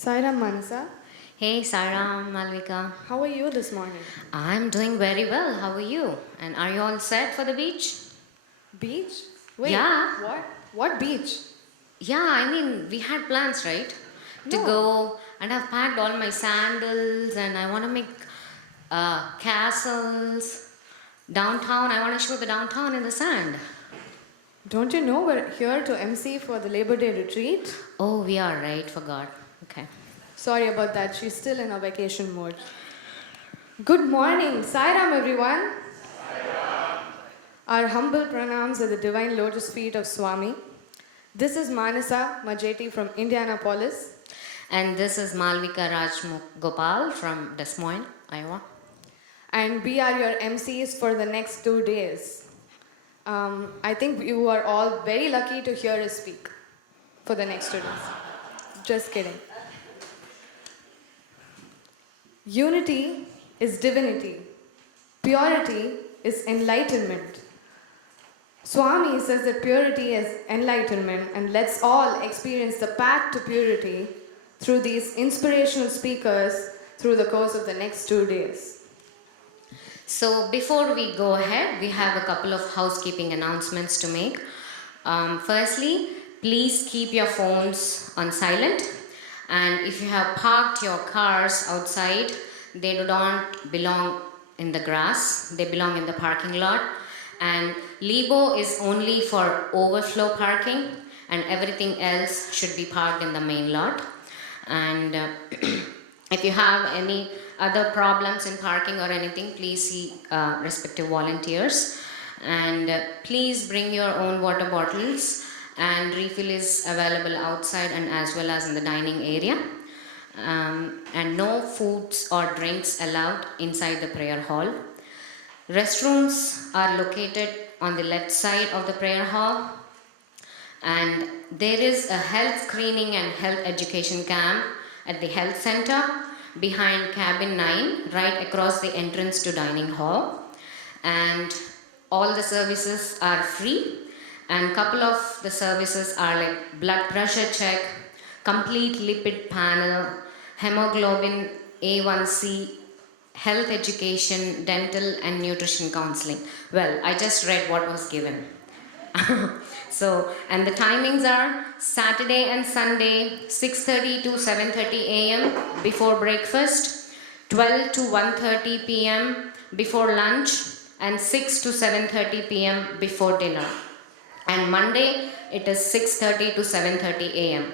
Sairam Manasa, Hey Sarah, Malvika. how are you this morning? I'm doing very well. How are you? And are you all set for the beach? Beach? Wait, Yeah. what? What beach? Yeah, I mean, we had plans, right? To No. go, and I've packed all my sandals, and I want to make castles. Downtown, I want to show the downtown in the sand. Don't you know we're here to MC for the Labor Day retreat? Oh, we are, right? Forgot. Okay. Sorry about that, she's still in a vacation mode. Good morning, Sairam everyone. Our humble pranams at the divine lotus feet of Swami. This is Manasa Majeti from Indianapolis. And this is Malvika Gopal from Des Moines, Iowa. And we are your MCs for the next 2 days. I think you are all very lucky to hear us speak for the next 2 days. Just kidding. Unity is divinity. Purity is enlightenment. Swami says that purity is enlightenment, and let's all experience the path to purity through these inspirational speakers through the course of the next 2 days. So before we go ahead, we have a couple of housekeeping announcements to make. Firstly, please keep your phones on silent, and if you have parked your cars outside, they do not belong in the grass, they belong in the parking lot. And Libo is only for overflow parking, and everything else should be parked in the main lot. And if you have any other problems in parking or anything, please see respective volunteers. And please bring your own water bottles, and refill is available outside and as well as in the dining area. And no foods or drinks allowed inside the prayer hall. Restrooms are located on the left side of the prayer hall, and there is a health screening and health education camp at the health center behind cabin 9, right across the entrance to dining hall. And all the services are free, and couple of the services are like blood pressure check, complete lipid panel, hemoglobin A1C, health education, dental and nutrition counseling. Well, I just read what was given. So, and the timings are Saturday and Sunday, 6:30 to 7:30 a.m. before breakfast, 12 to 1:30 p.m. before lunch, and 6 to 7:30 p.m. before dinner. And Monday, it is 6:30 to 7:30 a.m.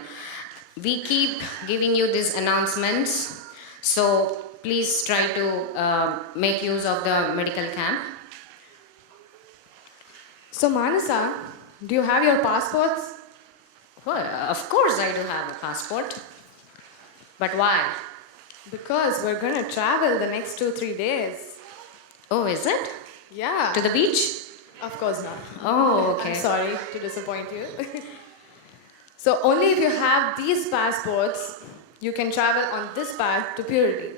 We keep giving you these announcements, so please try to make use of the medical camp. So, Manasa, do you have your passports? Well, of course I do have a passport. But why? Because we're going to travel the next 2-3 days. Oh, is it? Yeah. To the beach? Of course not. Oh, okay. I'm sorry to disappoint you. So, only if you have these passports, you can travel on this path to purity.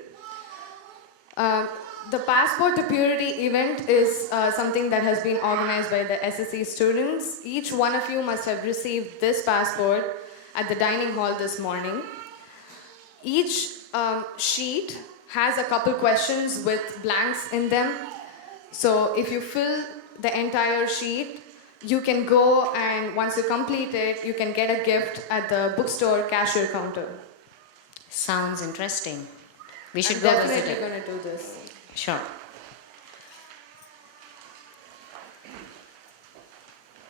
The Passport to Purity event is something that has been organized by the SSC students. Each one of you must have received this passport at the dining hall this morning. Each sheet has a couple questions with blanks in them. So if you fill the entire sheet, you can go, and once you complete it, you can get a gift at the bookstore cashier counter. Sounds interesting. We should I'm go visit definitely it. going to do this. Sure.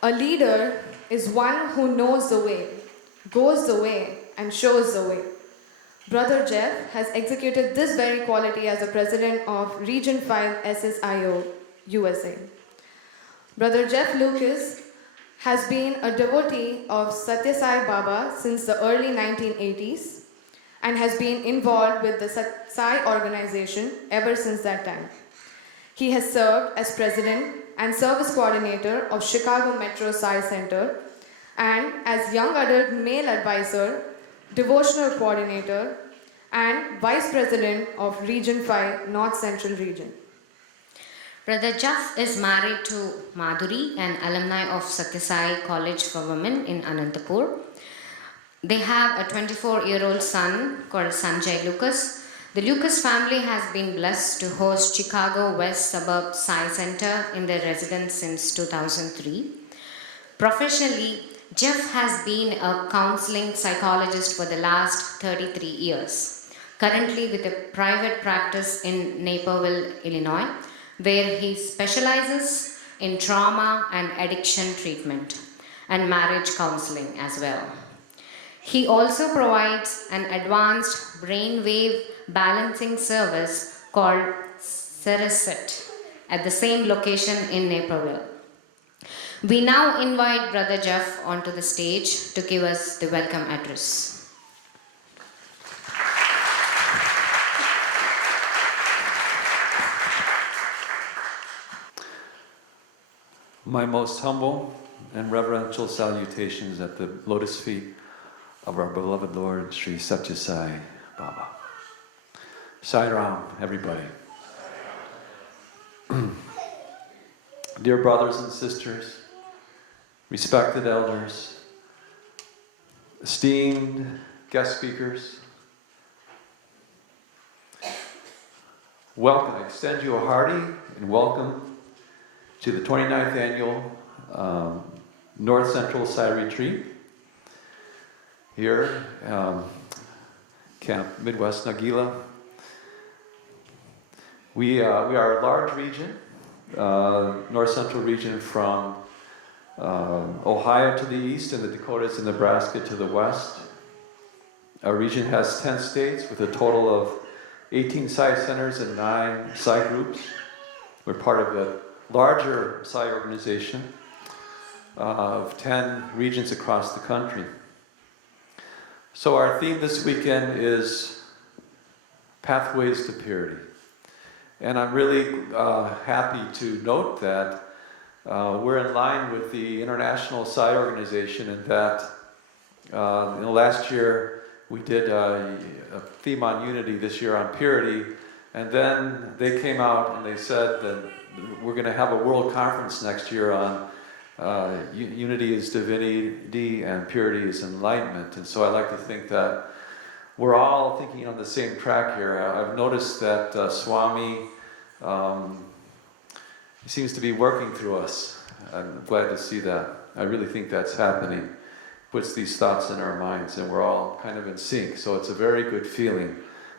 A leader is one who knows the way, goes the way, and shows the way. Brother Jeff has executed this very quality as the president of Region 5 SSIO, USA. Brother Jeff Lucas has been a devotee of Sathya Sai Baba since the early 1980s and has been involved with the Sai organization ever since that time. He has served as president and service coordinator of Chicago Metro Sai Center, and as young adult male advisor, devotional coordinator, and vice president of Region 5 North Central Region. Brother Jeff is married to Madhuri, an alumni of Sathya Sai College for Women in Anantapur. They have a 24-year-old son called Sanjay Lucas. The Lucas family has been blessed to host Chicago West Suburb Psi Center in their residence since 2003. Professionally, Jeff has been a counseling psychologist for the last 33 years, currently with a private practice in Naperville, Illinois, where he specializes in trauma and addiction treatment and marriage counseling as well. He also provides an advanced brainwave balancing service called Cereset at the same location in Naperville. We now invite Brother Jeff onto the stage to give us the welcome address. My most humble and reverential salutations at the lotus feet of our beloved Lord, Sri Sathya Sai Baba. Sai Ram, everybody. Dear brothers and sisters, respected elders, esteemed guest speakers, welcome. I extend you a hearty and welcome to the 29th annual North Central Psi Retreat here, Camp Midwest Nageela. We are a large region, North Central region from Ohio to the east and the Dakotas and Nebraska to the west. Our region has 10 states with a total of 18 Psi centers and 9 Psi groups. We're part of a larger Psi organization of 10 regions across the country. So our theme this weekend is Pathways to Purity. And I'm really happy to note that we're in line with the International Psi Organization in that last year we did a theme on unity, this year on purity, and then they came out and they said that we're going to have a world conference next year on unity is divinity and purity is enlightenment. And so I like to think that we're all thinking on the same track here. I've noticed that Swami seems to be working through us. I'm glad to see that. I really think that's happening. Puts these thoughts in our minds and we're all kind of in sync. So it's a very good feeling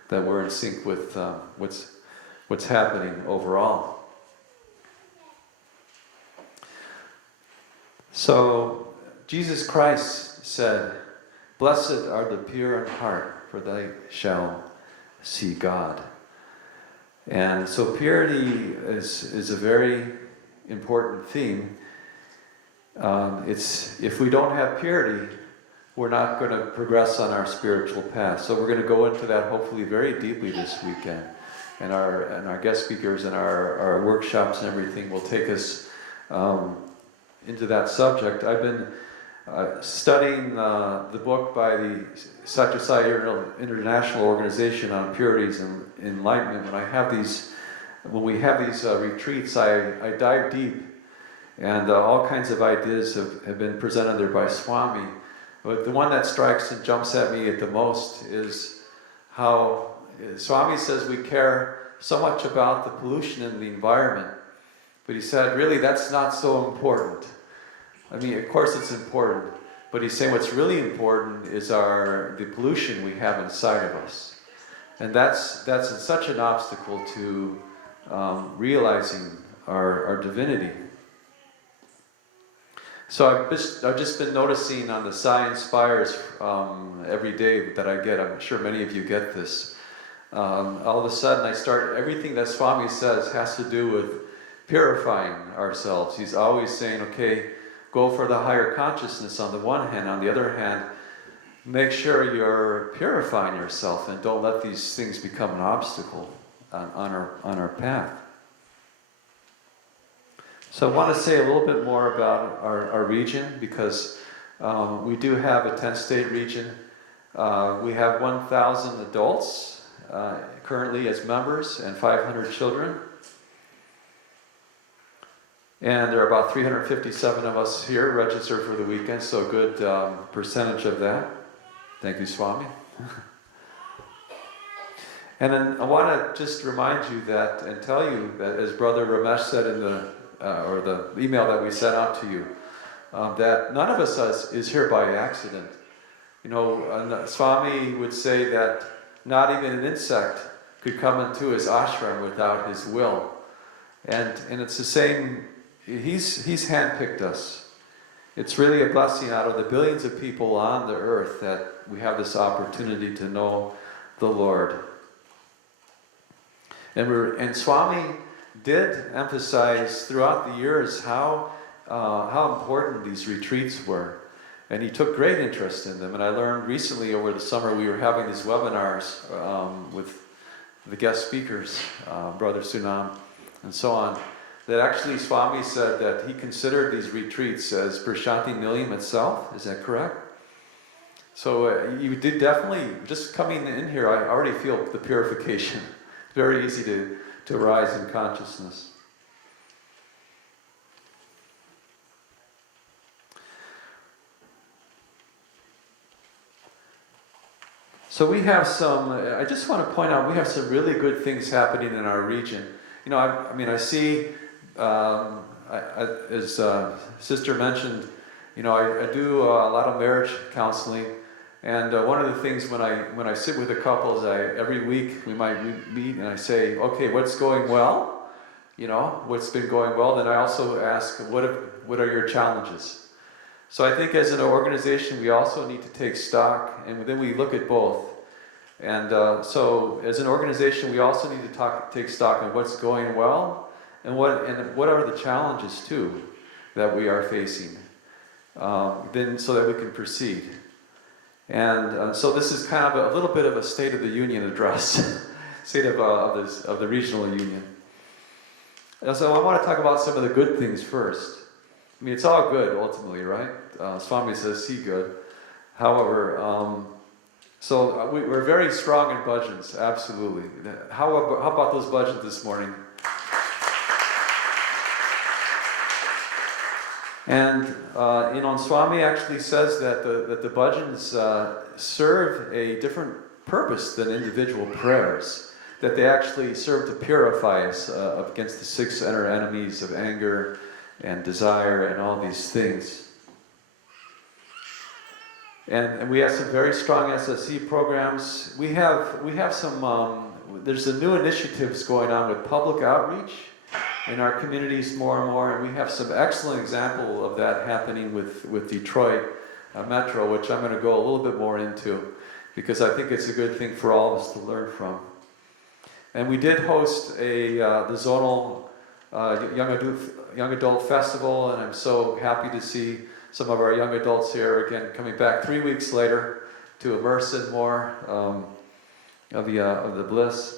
that we're in sync with what's happening overall. So Jesus Christ said, "Blessed are the pure in heart, for they shall see God." And so purity is a very important theme. If we don't have purity, we're not going to progress on our spiritual path. So we're going to go into that hopefully very deeply this weekend. And our guest speakers and our workshops and everything will take us into that subject. I've been studying the book by the Sathya Sai International Organization on Purities and Enlightenment. When we have these retreats, I dive deep, and all kinds of ideas have been presented there by Swami. But the one that strikes and jumps at me at the most is how Swami says we care so much about the pollution in the environment. But he said, really, that's not so important. I mean, of course it's important, but he's saying what's really important is the pollution we have inside of us. And that's such an obstacle to realizing our divinity. So I've just been noticing on the Psi Inspires every day that I get, I'm sure many of you get this, all of a sudden everything that Swami says has to do with purifying ourselves. He's always saying, okay, go for the higher consciousness on the one hand. On the other hand, make sure you're purifying yourself and don't let these things become an obstacle on our path. So I want to say a little bit more about our region, because we do have a 10-state region. We have 1,000 adults currently as members and 500 children. And there are about 357 of us here registered for the weekend, so a good percentage of that. Thank you, Swami. And then I want to just remind you that and tell you that, as Brother Ramesh said in the email that we sent out to you, that none of us is here by accident. You know, Swami would say that not even an insect could come into his ashram without his will. And it's the same, he's handpicked us. It's really a blessing out of the billions of people on the earth that we have this opportunity to know the Lord. And Swami did emphasize throughout the years how important these retreats were. And he took great interest in them. And I learned recently over the summer we were having these webinars with the guest speakers, Brother Sunam, and so on, that actually Swami said that he considered these retreats as Prashanti Nilayam itself. Is that correct? So you did definitely, just coming in here, I already feel the purification. It's very easy to rise in consciousness. So we have some, I just want to point out, we have some really good things happening in our region. You know, I see, as Sister mentioned, you know, I do a lot of marriage counseling, and one of the things when I sit with the couples, every week we might meet and I say, okay, what's going well? You know, what's been going well? Then I also ask, what are your challenges? So I think as an organization, we also need to take stock, and then we look at both. And so as an organization, we also need to take stock on what's going well, and what are the challenges too that we are facing, then so that we can proceed. And so this is kind of a little bit of a State of the Union address, State of the Regional Union. And so I want to talk about some of the good things first. I mean, it's all good ultimately, right? Swami says, see good. However, so we're very strong in bhajans, absolutely. How about those bhajans this morning? And you know, Swami actually says that the bhajans serve a different purpose than individual prayers. That they actually serve to purify us against the 6 inner enemies of anger and desire and all these things. And we have some very strong SSC programs. We have some, there's some new initiatives going on with public outreach in our communities more and more, and we have some excellent example of that happening with Detroit Metro, which I'm going to go a little bit more into, because I think it's a good thing for all of us to learn from. And we did host the zonal young adult festival, and I'm so happy to see some of our young adults here again coming back 3 weeks later to immerse in more of the bliss.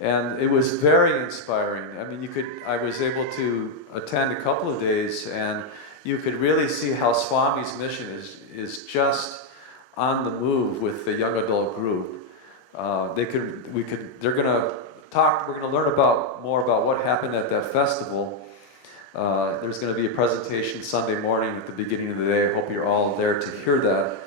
And it was very inspiring. I mean, I was able to attend a couple of days, and you could really see how Swami's mission is just on the move with the young adult group. We're going to learn more about what happened at that festival. There's going to be a presentation Sunday morning at the beginning of the day. I hope you're all there to hear that.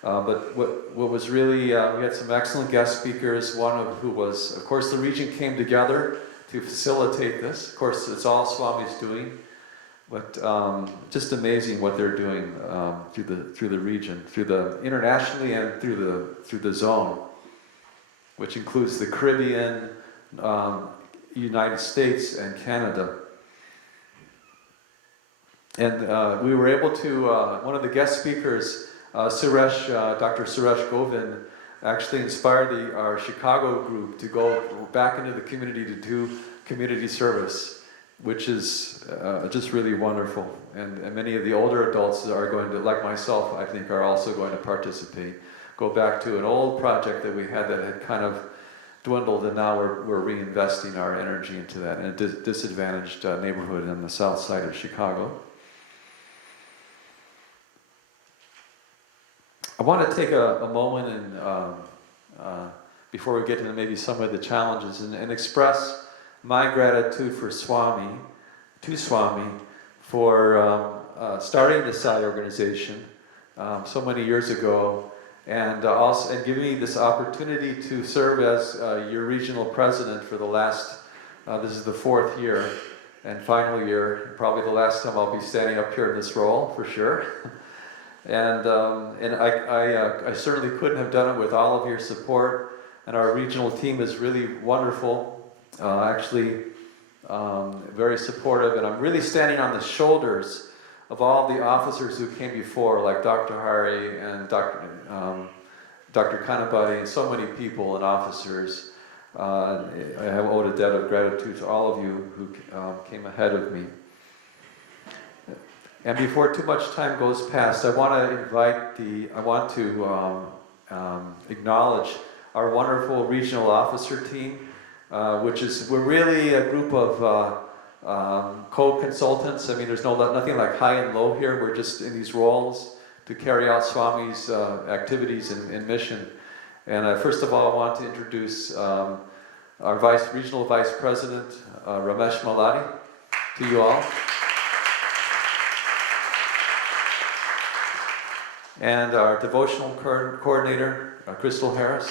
But what was really, we had some excellent guest speakers, one of who was, of course, the region came together to facilitate this. Of course, it's all Swami's doing, but just amazing what they're doing through the region, internationally and through the zone, which includes the Caribbean, United States, and Canada. And we were able to, one of the guest speakers, Dr. Suresh Govind, actually inspired our Chicago group to go back into the community to do community service, which is just really wonderful. And many of the older adults are going to, like myself, I think, are also going to participate. Go back to an old project that we had that had kind of dwindled, and now we're reinvesting our energy into that in a disadvantaged neighborhood on the south side of Chicago. I want to take a moment and before we get into maybe some of the challenges and express my gratitude to Swami, for starting the Sai organization so many years ago, and also and giving me this opportunity to serve as your regional president for the last, this is the 4th year and final year, probably the last time I'll be standing up here in this role, for sure. And I certainly couldn't have done it with all of your support, and our regional team is really wonderful, actually very supportive, and I'm really standing on the shoulders of all the officers who came before, like Dr. Hari and Dr. Kanabati, and so many people and officers. I have owed a debt of gratitude to all of you who came ahead of me. And before too much time goes past, I want to acknowledge our wonderful regional officer team, we're really a group of co-consultants. I mean, there's nothing like high and low here. We're just in these roles to carry out Swami's activities and mission. And first of all, I want to introduce our Regional Vice President, Ramesh Maladi, to you all. And our devotional coordinator, Crystal Harris.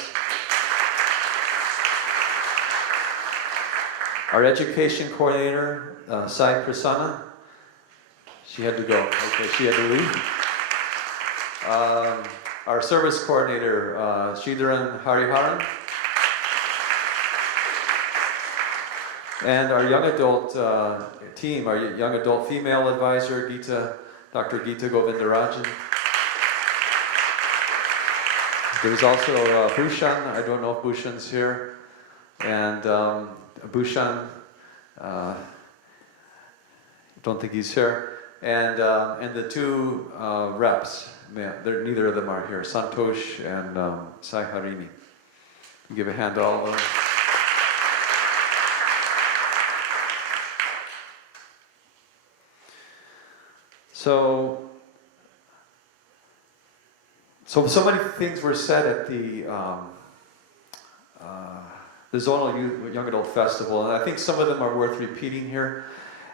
Our education coordinator, Sai Prasanna. She had to go. Okay, she had to leave. Our service coordinator, Sridharan Hariharan. And our young adult team, our young adult female advisor, Dr. Geeta Govindarajan. There's also Bhushan. I don't know if Bhushan's here. And Bhushan, don't think he's here. And the 2 reps, neither of them are here, Santosh and Sai Harini. Give a hand to all of them. So many things were said at the Zonal Young Adult Festival, and I think some of them are worth repeating here.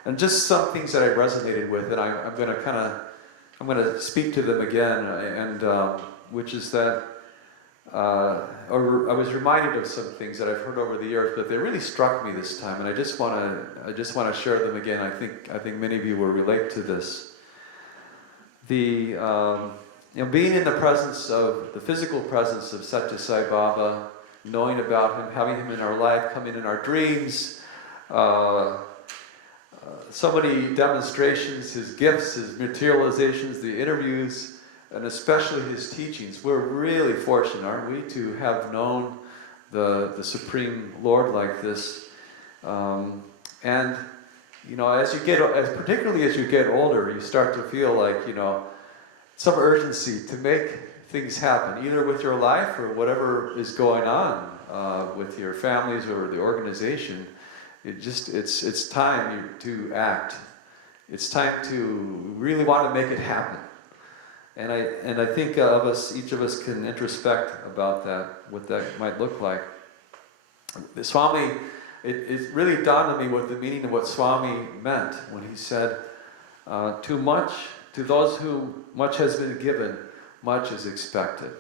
And just some things that I resonated with, and I'm going to speak to them again, and which is that, I was reminded of some things that I've heard over the years, but they really struck me this time, and I just want to share them again. I think many of you will relate to this. Being in the presence of the physical presence of Sathya Sai Baba, knowing about him, having him in our life, coming in our dreams, so many demonstrations, his gifts, his materializations, the interviews, and especially his teachings. We're really fortunate, aren't we, to have known the Supreme Lord like this. And particularly as you get older, you start to feel like, some urgency to make things happen, either with your life or whatever is going on with your families or the organization. It's time to act. It's time to really want to make it happen. And I think each of us can introspect about that, what that might look like. The Swami, it really dawned on me what the meaning of what Swami meant when he said, to those who much has been given, much is expected.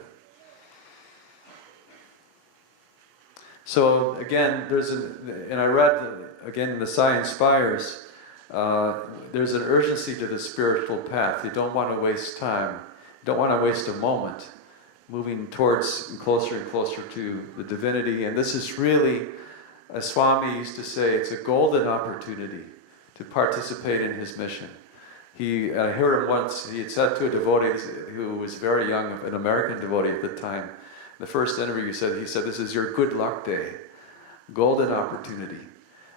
So again, and I read again in the Sai Inspires, there's an urgency to the spiritual path. You don't want to waste time. You don't want to waste a moment moving towards closer and closer to the divinity. And this is really, as Swami used to say, it's a golden opportunity to participate in his mission. I heard him once, he had said to a devotee who was very young, an American devotee at the time, the first interview he said, this is your good luck day, golden opportunity.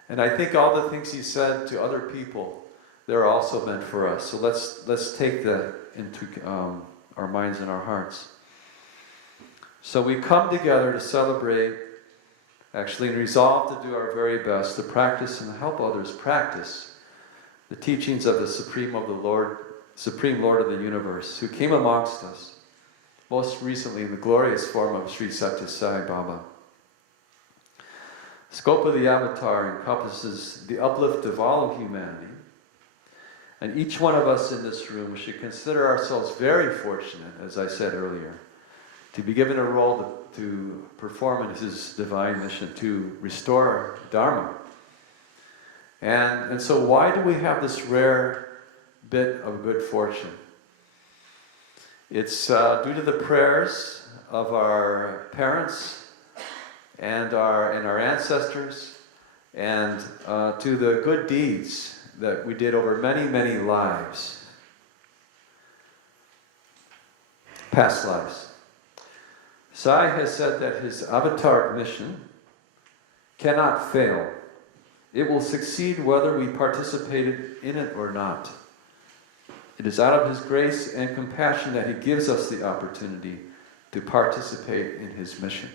And I think all the things he said to other people, they're also meant for us. So let's take that into our minds and our hearts. So we come together to celebrate, actually, and resolve to do our very best to practice and help others practice the teachings of the Supreme Lord of the universe, who came amongst us, most recently in the glorious form of Sri Sathya Sai Baba. The scope of the avatar encompasses the uplift of all of humanity, and each one of us in this room should consider ourselves very fortunate, as I said earlier, to be given a role to perform in his divine mission, to restore Dharma. And so why do we have this rare bit of good fortune? It's due to the prayers of our parents and our ancestors, and to the good deeds that we did over many, many lives, past lives. Sai has said that his avatar mission cannot fail. It will succeed whether we participated in it or not. It is out of his grace and compassion that he gives us the opportunity to participate in his mission.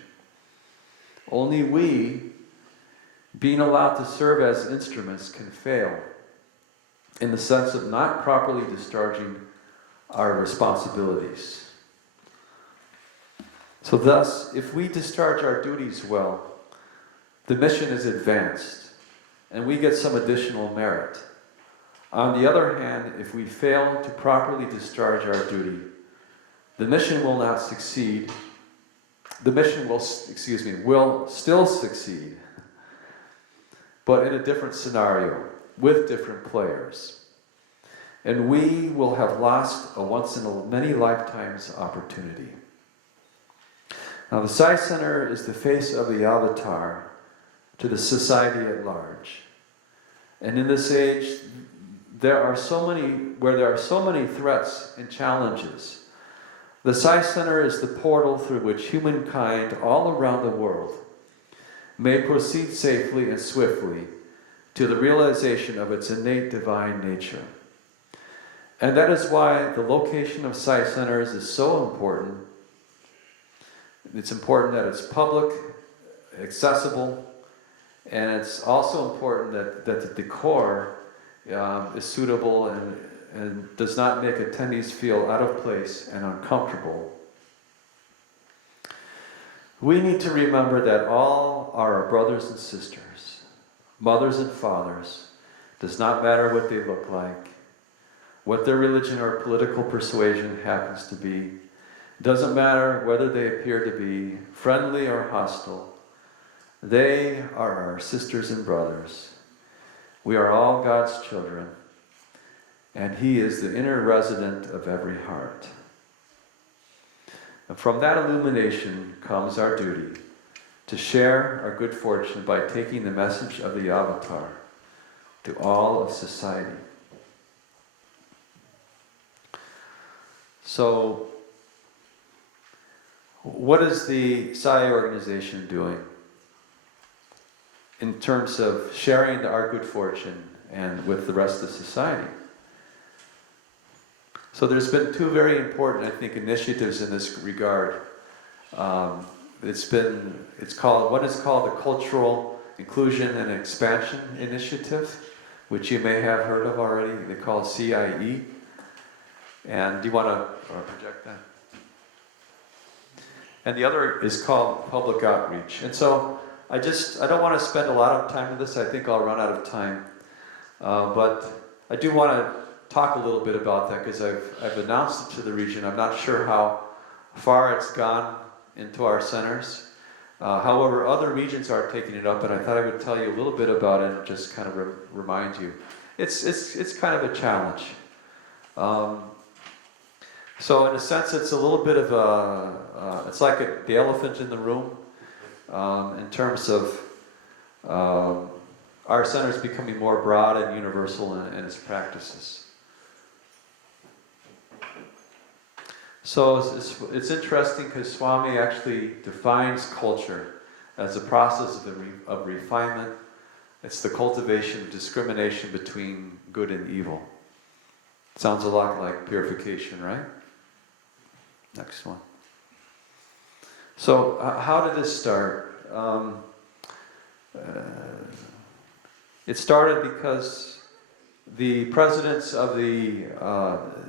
Only we, being allowed to serve as instruments, can fail in the sense of not properly discharging our responsibilities. So thus, if we discharge our duties well, the mission is advanced, and we get some additional merit. On the other hand, if we fail to properly discharge our duty, the mission will not succeed. The mission will still succeed, but in a different scenario, with different players. And we will have lost a once in a many lifetimes opportunity. Now, the Sai Center is the face of the avatar to the society at large. And in this age, there are so many threats and challenges. The Sai Center is the portal through which humankind all around the world may proceed safely and swiftly to the realization of its innate divine nature. And that is why the location of Sai Centers is so important. It's important that it's public, accessible, and it's also important that the decor is suitable and does not make attendees feel out of place and uncomfortable. We need to remember that all are our brothers and sisters, mothers and fathers. Does not matter what they look like, what their religion or political persuasion happens to be. Doesn't matter whether they appear to be friendly or hostile. They are our sisters and brothers. We are all God's children, and He is the inner resident of every heart. And from that illumination comes our duty to share our good fortune by taking the message of the avatar to all of society. So, what is the Sai organization doing in terms of sharing our good fortune and with the rest of society? So there's been two very important, I think, initiatives in this regard. One is called the Cultural Inclusion and Expansion Initiative, which you may have heard of already. They call it CIE. And do you want to project that? And the other is called Public Outreach. And so I don't want to spend a lot of time on this. I think I'll run out of time. But I do want to talk a little bit about that because I've announced it to the region. I'm not sure how far it's gone into our centers. However, other regions are taking it up, and I thought I would tell you a little bit about it and just kind of remind you. It's kind of a challenge. So in a sense, it's a little bit of it's like the elephant in the room in terms of our centers becoming more broad and universal in its practices. So it's interesting because Swami actually defines culture as a process of refinement. It's the cultivation of discrimination between good and evil. Sounds a lot like purification, right? Next one. So how did this start? It started because the presidents of the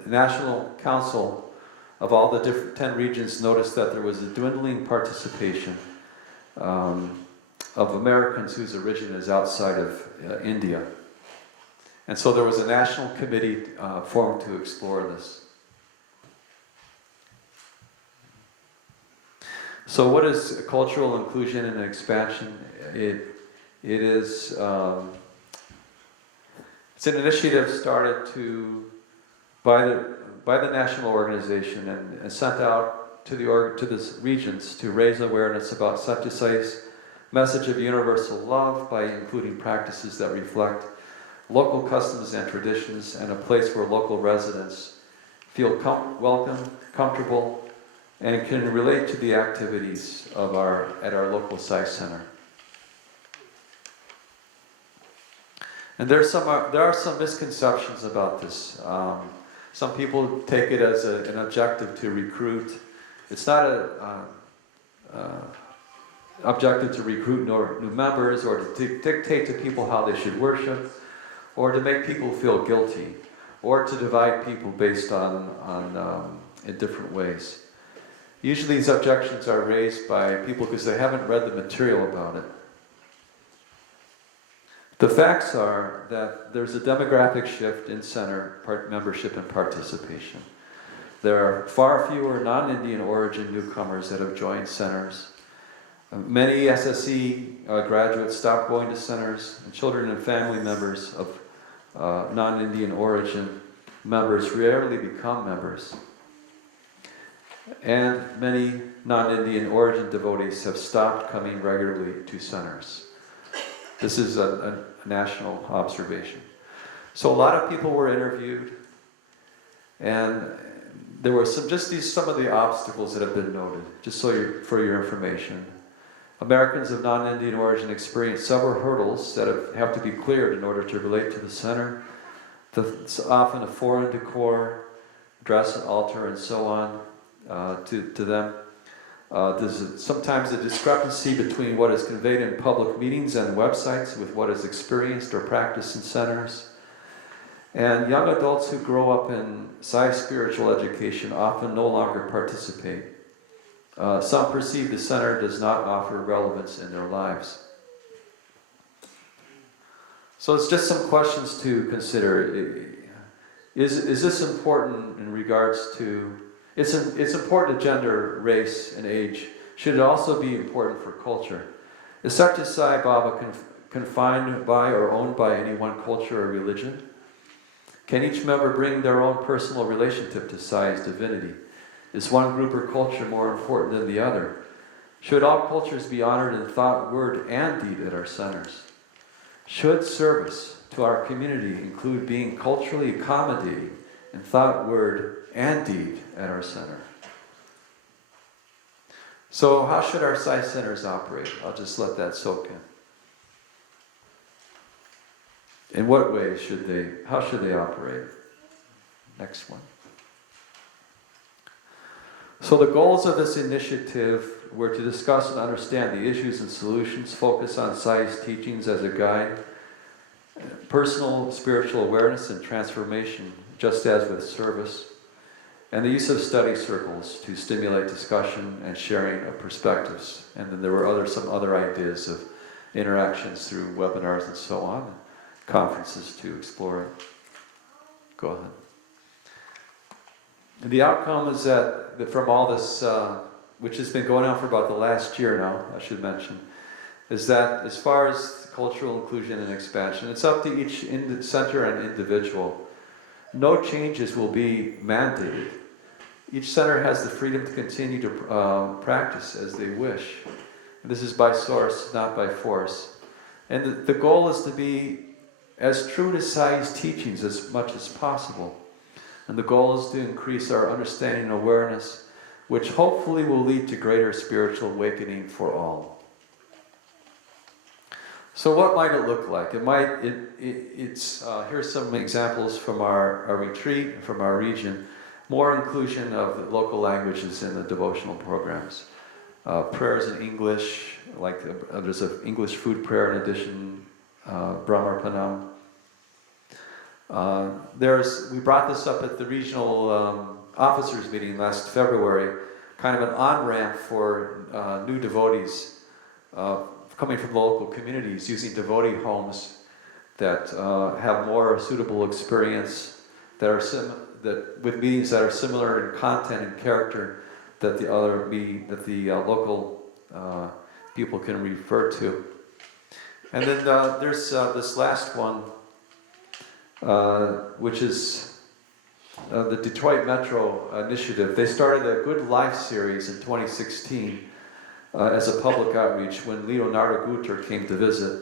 National Council of all the different 10 regions noticed that there was a dwindling participation of Americans whose origin is outside of India. And so there was a national committee formed to explore this. So what is cultural inclusion and expansion? It is it's an initiative started by the national organization and sent out to the regions to raise awareness about Sathya Sai's message of universal love by including practices that reflect local customs and traditions and a place where local residents feel welcome, comfortable, and can relate to the activities of at our local Sai Center. And there are some misconceptions about this. Some people take it as an objective to recruit. It's not an objective to recruit new members or to dictate to people how they should worship, or to make people feel guilty, or to divide people based on in different ways. Usually these objections are raised by people because they haven't read the material about it. The facts are that there's a demographic shift in center membership and participation. There are far fewer non-Indian origin newcomers that have joined centers. Many SSE graduates stop going to centers, and children and family members of non-Indian origin members rarely become members. And many non-Indian origin devotees have stopped coming regularly to centers. This is a national observation. So a lot of people were interviewed, and there were some of the obstacles that have been noted, just for your information. Americans of non-Indian origin experience several hurdles that have to be cleared in order to relate to the center. It's often a foreign decor, dress, altar, and so on to them. There's sometimes a discrepancy between what is conveyed in public meetings and websites with what is experienced or practiced in centers. And young adults who grow up in Sai spiritual education often no longer participate. Some perceive the center does not offer relevance in their lives. So it's just some questions to consider. Is this important in regards to... It's important to gender, race, and age. Should it also be important for culture? Is Sathya Sai Baba confined by or owned by any one culture or religion? Can each member bring their own personal relationship to Sai's divinity? Is one group or culture more important than the other? Should all cultures be honored in thought, word, and deed at our centers? Should service to our community include being culturally accommodating in thought, word, and deed at our center? So how should our Sai centers operate? I'll just let that soak in. In what ways how should they operate? Next one. So the goals of this initiative were to discuss and understand the issues and solutions, focus on Sai's teachings as a guide, personal spiritual awareness and transformation, just as with service, and the use of study circles to stimulate discussion and sharing of perspectives. And then there were some other ideas of interactions through webinars and so on, conferences to explore it. Go ahead. And the outcome is that from all this, which has been going on for about the last year now, I should mention, is that as far as cultural inclusion and expansion, it's up to each center and individual. No changes will be mandated. Each center has the freedom to continue to practice as they wish. This is by source, not by force. And the goal is to be as true to Sai's teachings as much as possible. And the goal is to increase our understanding and awareness, which hopefully will lead to greater spiritual awakening for all. So what might it look like? Here's some examples from our retreat, from our region. More inclusion of local languages in the devotional programs. Prayers in English, there's an English food prayer in addition, Brahmarpanam. We brought this up at the regional officers meeting last February, kind of an on-ramp for new devotees coming from local communities, using devotee homes that have more suitable experience, with meetings that are similar in content and character that the local people can refer to. And then there's this last one, which is the Detroit Metro Initiative. They started a Good Life series in 2016 as a public outreach when Leonardo Guter came to visit.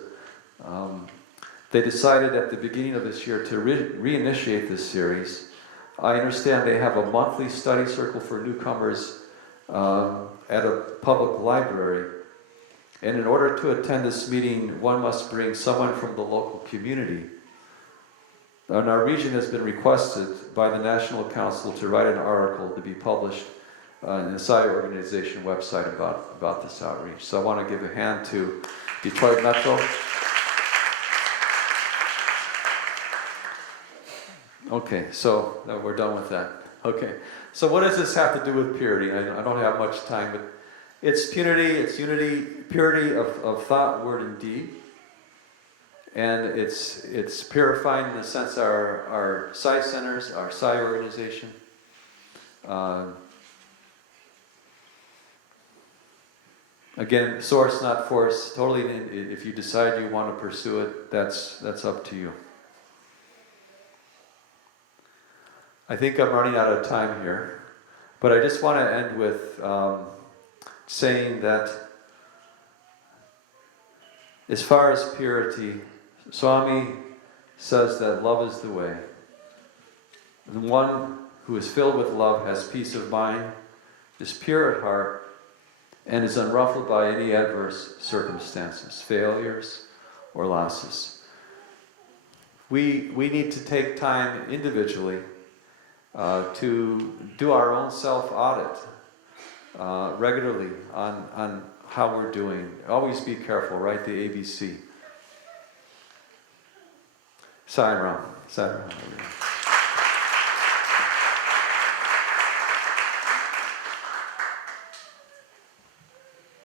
They decided at the beginning of this year to reinitiate this series. I understand they have a monthly study circle for newcomers at a public library. And in order to attend this meeting, one must bring someone from the local community. And our region has been requested by the National Council to write an article to be published in the Sathya organization website about this outreach. So I want to give a hand to Detroit Metro. Okay, so we're done with that. Okay, so what does this have to do with purity? I don't have much time, but it's purity, it's unity, purity of thought, word, and deed. And it's purifying in the sense our Sai centers, our Sai organization. Again, source, not force. Totally, if you decide you want to pursue it, that's up to you. I think I'm running out of time here, but I just want to end with saying that as far as purity, Swami says that love is the way. The one who is filled with love has peace of mind, is pure at heart, and is unruffled by any adverse circumstances, failures, or losses. We need to take time individually to do our own self-audit regularly on how we're doing. Always be careful, right? The ABC. Sai Ram.